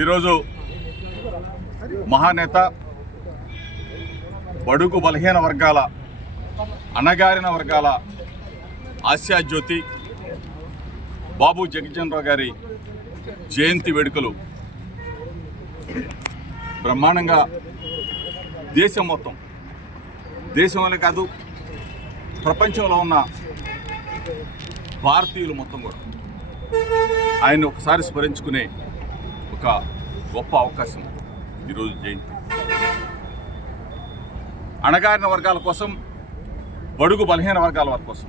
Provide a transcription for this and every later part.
ఈరోజు మహానేత బడుగు బలహీన వర్గాల అణగారిన వర్గాల ఆశాజ్యోతి బాబు జగజ్జన్ రావు గారి జయంతి వేడుకలు బ్రహ్మాండంగా దేశం మొత్తం, దేశంలోనే కాదు ప్రపంచంలో ఉన్న భారతీయులు మొత్తం కూడా ఆయన్ని ఒకసారి స్మరించుకునే ఒక గొప్ప అవకాశం ఈరోజు జయంతి. అణగారిన వర్గాల కోసం, బడుగు బలహీన వర్గాల వారి కోసం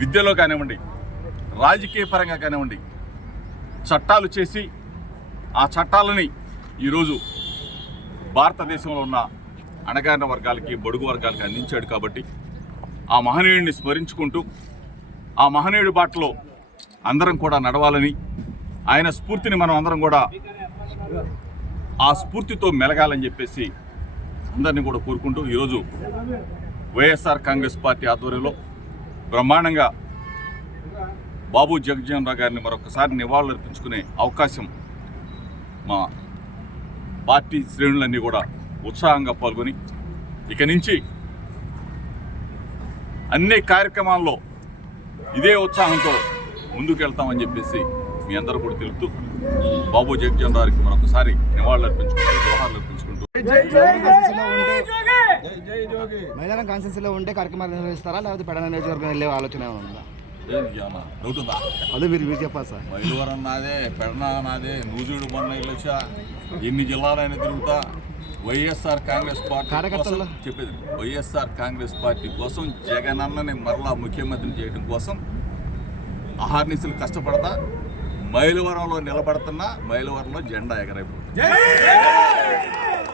విద్యలో కానివ్వండి, రాజకీయ పరంగా కానివ్వండి చట్టాలు చేసి ఆ చట్టాలని ఈరోజు భారతదేశంలో ఉన్న అణగారిన వర్గాలకి, బడుగు వర్గాలకి అందించాడు. కాబట్టి ఆ మహనీయుడిని స్మరించుకుంటూ ఆ మహనీయుడి బాటలో అందరం కూడా నడవాలని, ఆయన స్ఫూర్తిని మనం అందరం కూడా ఆ స్ఫూర్తితో మెలగాలని చెప్పేసి అందరినీ కూడా కోరుకుంటూ ఈరోజు వైఎస్ఆర్ కాంగ్రెస్ పార్టీ ఆధ్వర్యంలో బ్రహ్మాండంగా బాబు జగజ్జన్ రావు గారిని మరొకసారి నివాళులు అర్పించుకునే అవకాశం మా పార్టీ శ్రేణులన్నీ కూడా ఉత్సాహంగా పాల్గొని ఇక నుంచి అన్ని కార్యక్రమాల్లో ఇదే ఉత్సాహంతో ముందుకెళ్తామని చెప్పేసి మీ అందరూ కూడా తెలుపుతూ బాబు జగజ్జన్ రావుకి మరొకసారి నివాళులు అర్పించుకుంటూ, జోహార్లు అర్పించుకుంటూ మైదానం కాన్స్టిట్యూన్సీలో ఉండే కార్యక్రమాలు నిర్వహిస్తారా, లేకపోతే పెడన నియోజకవర్గం వెళ్ళే ఆలోచన ఉందా? డౌట్ ఉందా? అదే మీరు చెప్పాలి సార్. మైలవరం నాదే, పెడన నాదే, నూజుడు మొన్న ఇల్లొచ్చా, ఎన్ని జిల్లాలైనా తిరుగుతా. వైఎస్ఆర్ కాంగ్రెస్ పార్టీ కోసం చెప్పేది, వైఎస్ఆర్ కాంగ్రెస్ పార్టీ కోసం జగనన్నని మరలా ముఖ్యమంత్రిని చేయడం కోసం అహర్నిశలు కష్టపడతా మైలవరంలో నిలబడుతున్నా, మైలవరంలో జెండా ఎగరైపోతుంది.